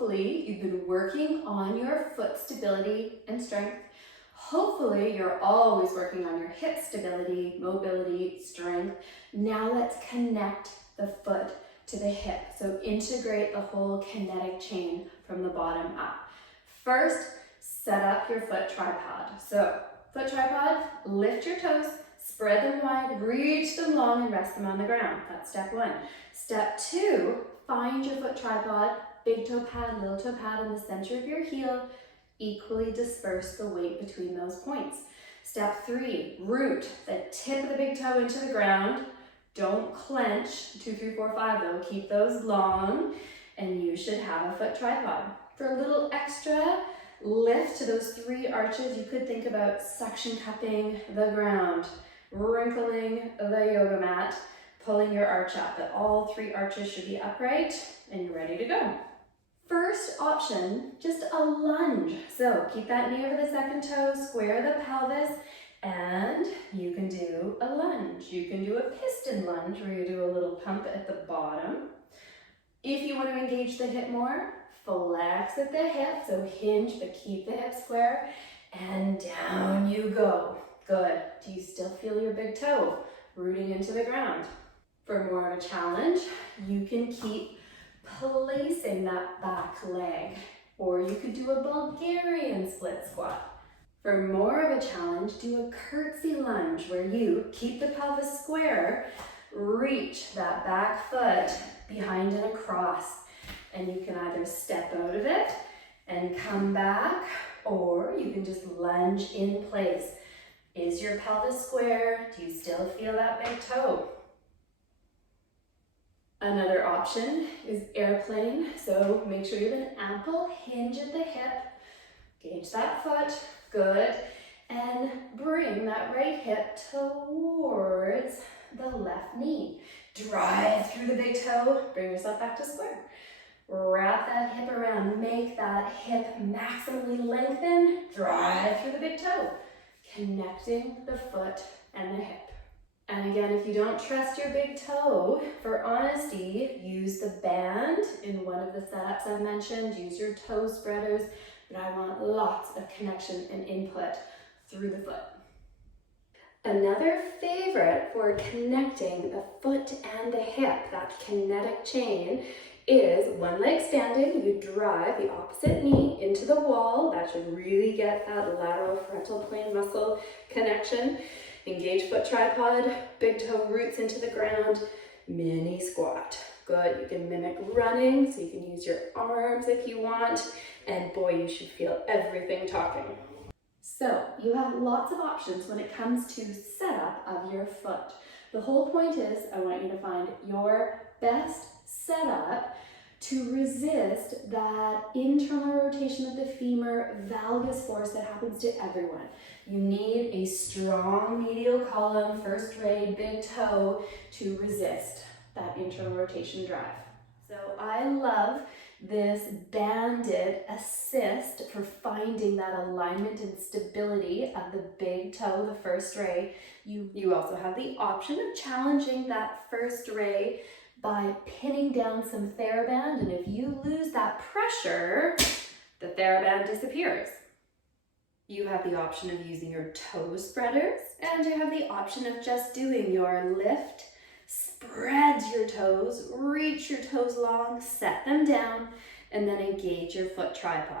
hopefully you've been working on your foot stability and strength. Hopefully you're always working on your hip stability, mobility, strength. Now let's connect the foot to the hip. So integrate the whole kinetic chain from the bottom up. First, set up your foot tripod. So foot tripod, lift your toes, spread them wide, reach them long and rest them on the ground. That's step one. Step two, find your foot tripod, big toe pad, little toe pad in the center of your heel. Equally disperse the weight between those points. Step three, root the tip of the big toe into the ground. Don't clench, 2, 3, 4, 5 though. Keep those long and you should have a foot tripod. For a little extra lift to those 3 arches, you could think about suction cupping the ground, wrinkling the yoga mat, pulling your arch up, but all 3 arches should be upright and you're ready to go. First option, just a lunge. So keep that knee over the second toe, square the pelvis, and you can do a lunge. You can do a piston lunge where you do a little pump at the bottom. If you want to engage the hip more, flex at the hip, so hinge but keep the hip square, and down you go. Good. Do you still feel your big toe rooting into the ground? For more of a challenge, you can keep placing that back leg, or you could do a Bulgarian split squat. For more of a challenge, do a curtsy lunge where you keep the pelvis square, reach that back foot behind and across, and you can either step out of it and come back, or you can just lunge in place. Is your pelvis square? Do you still feel that big toe? Another option is airplane, so make sure you have an ample hinge at the hip, gauge that foot, good, and bring that right hip towards the left knee. Drive through the big toe, bring yourself back to square. Wrap that hip around, make that hip maximally lengthen, drive through the big toe, connecting the foot and the hip. And again, if you don't trust your big toe, for honesty, use the band in one of the setups I've mentioned, use your toe spreaders, but I want lots of connection and input through the foot. Another favorite for connecting the foot and the hip, that kinetic chain, is one leg standing. You drive the opposite knee into the wall. That should really get that lateral frontal plane muscle connection. Engage foot tripod, big toe roots into the ground, mini squat. Good, you can mimic running, so you can use your arms if you want, and boy, you should feel everything talking. So you have lots of options when it comes to setup of your foot. The whole point is I want you to find your best setup to resist that internal rotation of the femur, valgus force that happens to everyone. You need a strong medial column, first ray, big toe to resist that internal rotation drive. So I love this banded assist for finding that alignment and stability of the big toe, the first ray. You also have the option of challenging that first ray by pinning down some TheraBand, and if you lose that pressure, the TheraBand disappears. You have the option of using your toe spreaders, and you have the option of just doing your lift, spread your toes, reach your toes long, set them down, and then engage your foot tripod.